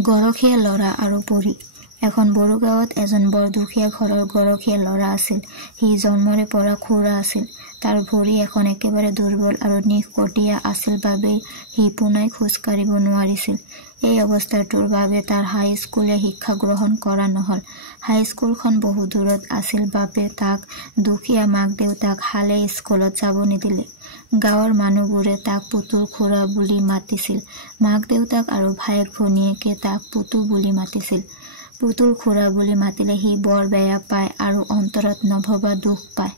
গৰখীয়া ল'ৰা আৰু পৰী। এখন বড়ো গাঁৱত এজন বৰ দুখীয়া ঘৰৰ গৰখীয়া ল'ৰা আছিল। সি জন্মৰে পৰা খুৰা আছিল। তাৰ ভৰি এখন একেবাৰে দুৰ্বল আৰু নিশকটীয়া আছিল বাবেই সি পোনাই খোজ কাঢ়িব নোৱাৰিছিল। এই অৱস্থাটোৰ বাবে তাৰ হাইস্কুলীয়া শিক্ষা গ্ৰহণ কৰা নহল। হাইস্কুলখন বহু দূৰত আছিল বাবে তাক দুখীয়া মাক দেউতাক হালে স্কুলত যাব নিদিলে। গাঁৱৰ মানুহবোৰে তাক পুতুৰ খুৰা বুলি মাতিছিল। মাক দেউতাক আৰু ভায়েক ভনীয়েকে তাক পুতু বুলি মাতিছিল। পুতুৰ খুৰা বুলি মাতিলে সি বৰ বেয়া পায় আৰু অন্তৰত নভবা দুখ পায়।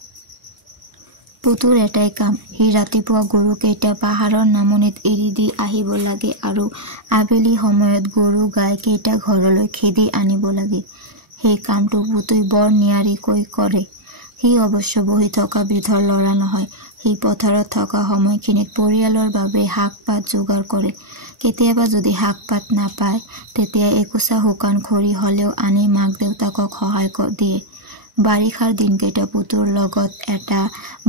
পুতুৰ এটাই কাম, সি ৰাতিপুৱা গৰুকেইটা পাহাৰৰ নামনিত এৰি দি আহিব লাগে আৰু আবেলি সময়ত গৰু গাই কেইটা ঘৰলৈ খেদি আনিব লাগে। সেই কামটো পুতুই বৰ নিয়াৰিকৈ কৰে। সি অৱশ্য বহি থকা বিধৰ ল'ৰা নহয়। সি পথাৰত থকা সময়খিনিত পৰিয়ালৰ বাবে শাক পাত যোগাৰ কৰে। কেতিয়াবা যদি শাক পাত নাপায় তেতিয়া একোচা শুকান খৰি হলেও আনি মাক দেউতাকক সহায় দিয়ে। বাৰিষাৰ দিনকেইটা পুতুৰ লগত এটা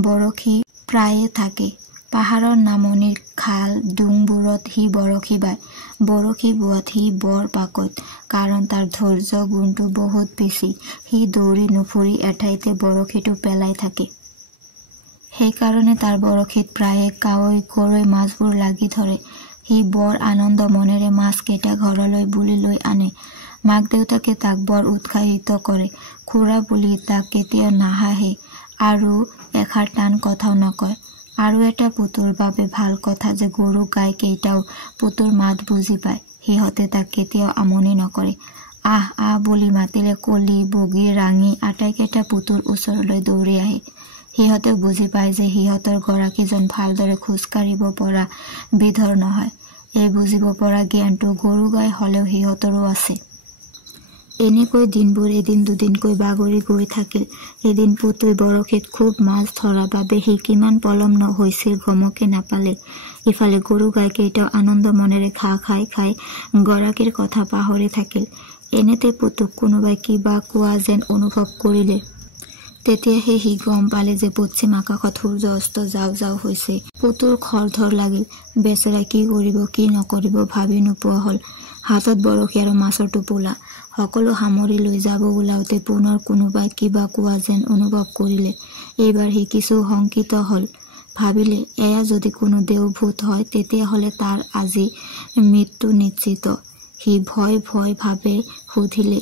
বৰশী প্ৰায়ে থাকে। পাহাৰৰ নামনিৰ খাল ডুংবোৰত সি বৰশী বায়। বৰশী বোৱাত সি বৰ পাকৈত, কাৰণ তাৰ ধৈৰ্য গুণটো বহুত বেছি। সি দৌৰি নুফুৰি এঠাইতে বৰশীটো পেলাই থাকে। সেইকাৰণে তাৰ বৰশীত প্ৰায়ে কাৱৈ গৰৈ মাছবোৰ লাগি ধৰে। সি বৰ আনন্দ মনেৰে মাছকেইটা ঘৰলৈ বুলি লৈ আনে। মাক দেউতাকে তাক বৰ উৎসাহিত কৰে। খুৰা বুলি তাক কেতিয়াও নাহাঁহে আৰু এষাৰ টান কথাও নকয়। আৰু এটা পুতুৰ বাবে ভাল কথা যে গৰু গাই কেইটাও পুতুৰ মাত বুজি পায়। সিহঁতে তাক কেতিয়াও আমনি নকৰে। আহ আহ বুলি মাতিলে কলি, বগী, ৰাঙী আটাইকেইটা পুতুৰ ওচৰলৈ দৌৰি আহে। সিহঁতেও বুজি পায় যে সিহঁতৰ গৰাকীজন ভালদৰে খোজ কাঢ়িব পৰা বিধৰ নহয়। এই বুজিব পৰা জ্ঞানটো গৰু গাই হলেও সিহঁতৰো আছে। এনেকৈ দিনবোৰ এদিন দুদিনকৈ বাগৰি গৈ থাকিল। এদিন পুতুই বৰশীত খুব মাছ ধৰা বাবে সি কিমান পলম হৈছিল গমকে নাপালে। ইফালে গৰু গাই কেইটাও আনন্দ মনেৰে ঘাঁহ খাই গৰাকীৰ কথা পাহৰি থাকিল। এনেতে পুতুক কোনোবাই কিবা কোৱা যেন অনুভৱ কৰিলে। তেতিয়াহে সি গম পালে যে পশ্চিম আকাশত সূৰ্য অস্ত যাওঁ যাওঁ হৈছে। পুতুৰ খৰধৰ লাগিল। বেচেৰাই কি কৰিব কি নকৰিব ভাবি নোপোৱা হল। হাতত বৰশী আৰু মাছৰ টোপোলা। সকলো সামৰি লৈ যাব ওলাওতে পুনৰ কোনোবাই কিবা কোৱা যেন অনুভৱ কৰিলে। এইবাৰ সি কিছু শংকিত হল। ভাবিলে এয়া যদি কোনো দেওভূত হয় তেতিয়াহলে তাৰ আজি মৃত্যু নিশ্চিত। সি ভয় ভাবে সুধিলে,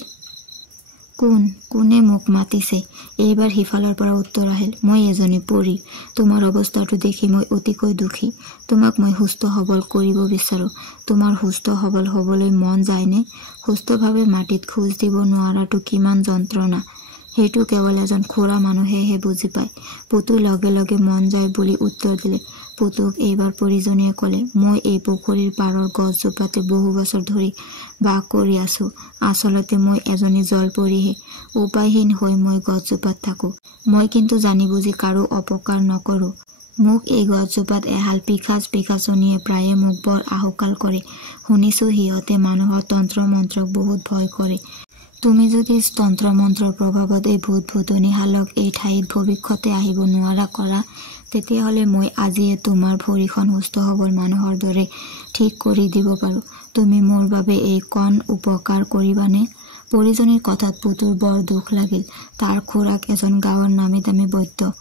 কোনে মোক মাতিছে? এইবাৰ সিফালৰ পৰা উত্তৰ আহিল, মই এজনী পৰী। তোমাৰ অৱস্থাটো দেখি মই অতিকৈ দুখী। তোমাক মই সুস্থ সবল কৰিব বিচাৰো। তোমাৰ সুস্থ সবল হবলৈ মন যায়নে? সুস্থভাৱে মাটিত খোজ দিব নোৱাৰাটো কিমান যন্ত্ৰণা, সেইটো কেৱল এজন খুৰা মানুহেহে বুজি পায়। পুতুই লগে লগে মন যায় বুলি উত্তৰ দিলে। পুতুক এইবাৰ পৰীজনীয়ে কলে, মই এই পুখুৰীৰ পাৰৰ গছজোপাতে বহু বছৰ ধৰি বাস কৰি আছো। আচলতে মই এজনী জলপৰীহে। উপায়হীন হৈ মই গছজোপাত থাকো। মই কিন্তু জানি বুজি কাৰো অপকাৰ নকৰো। মোক এই গছজোপাত এহাল পিশাচনীয়ে প্ৰায়ে মোক বৰ আহুকাল কৰে। শুনিছো সিহঁতে মানুহৰ তন্ত্ৰ মন্ত্ৰক বহুত ভয় কৰে। তুমি যদি তন্ত্ৰ মন্ত্ৰৰ প্ৰভাৱত এই ভূত-ভূতনীহালক এই ঠাইত ভৱিষ্যতে আহিব নোৱাৰা কৰা তেতিয়াহলে মই আজিয়ে তোমাৰ ভৰিখন সুস্থ সবল মানুহৰ দৰে ঠিক কৰি দিব পাৰো। তুমি মোৰ বাবে এই কণ উপকাৰ কৰিবানে? পৰীজনীৰ কথাত পুতুৰ বৰ দুখ লাগিল। তাৰ খুৰাক এজন গাঁৱৰ নামী দামী বৈদ্য।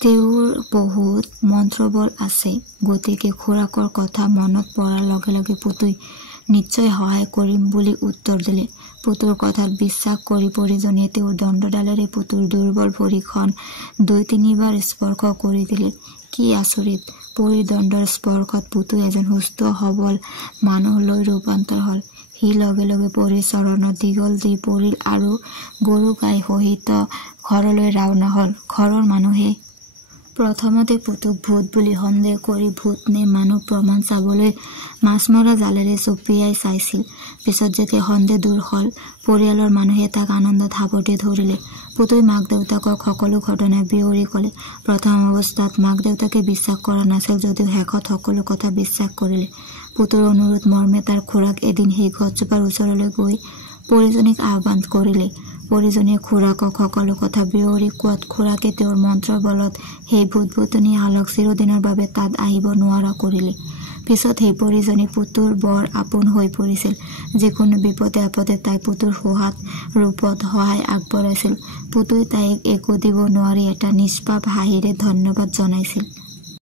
তেওঁৰ বহুত মন্ত্ৰবল আছে। গতিকে খুৰাকৰ কথা মনত পৰাৰ লগে লগে পুতুই নিশ্চয় সহায় কৰিম বুলি উত্তৰ দিলে। পুতুৰ কথাত বিশ্বাস কৰি পৰীজনীয়ে তেওঁৰ দণ্ডডালেৰে পুতুৰ দুৰ্বল ভৰিখন ২-৩বাৰ স্পৰ্শ কৰি দিলে। কি আচৰিত! পৰীৰ দণ্ডৰ স্পৰ্শত পুতু এজন সুস্থ সবল মানুহলৈ ৰূপান্তৰ হল। সি লগে লগে পৰীৰ চৰণত দীঘল দি পৰিল আৰু গৰু গাই সহিত ঘৰলৈ ৰাওনা হল। ঘৰৰ মানুহে প্ৰথমতে পুতুক ভূত বুলি সন্দেহ কৰি ভূত নে মানুহ প্ৰমাণ চাবলৈ মাছমৰা জালেৰে চপিয়াই চাইছিল। পিছত যেতিয়া সন্দেহ দূৰ হল, পৰিয়ালৰ মানুহে তাক আনন্দত সাৱটি ধৰিলে। পুতুই মাক দেউতাকক সকলো ঘটনা বিৱৰি কলে। প্ৰথম অৱস্থাত মাক দেউতাকে বিশ্বাস কৰা নাছিল যদিও শেষত সকলো কথা বিশ্বাস কৰিলে। পুতুৰ অনুৰোধ মৰ্মে তাৰ খুৰাক এদিন সেই গছজোপাৰ ওচৰলৈ গৈ পৰীজনীক আহ্বান কৰিলে। পৰীজনীয়ে খুৰাকক সকলো কথা বিৱৰি কোৱাত খুৰাকে তেওঁৰ মন্ত্ৰৰ বলত সেই ভূত-ভূতনীহালক চিৰদিনৰ বাবে তাত আহিব নোৱাৰা কৰিলে। পিছত সেই পৰীজনী পুতুৰ বৰ আপোন হৈ পৰিছিল। যিকোনো বিপদে আপদে তাই পুতুৰ সোহাত ৰূপত সহায় আগবঢ়াইছিল। পুতুই তাইক একো দিব নোৱাৰি এটা নিষ্পাপ হাঁহিৰে ধন্যবাদ জনাইছিল।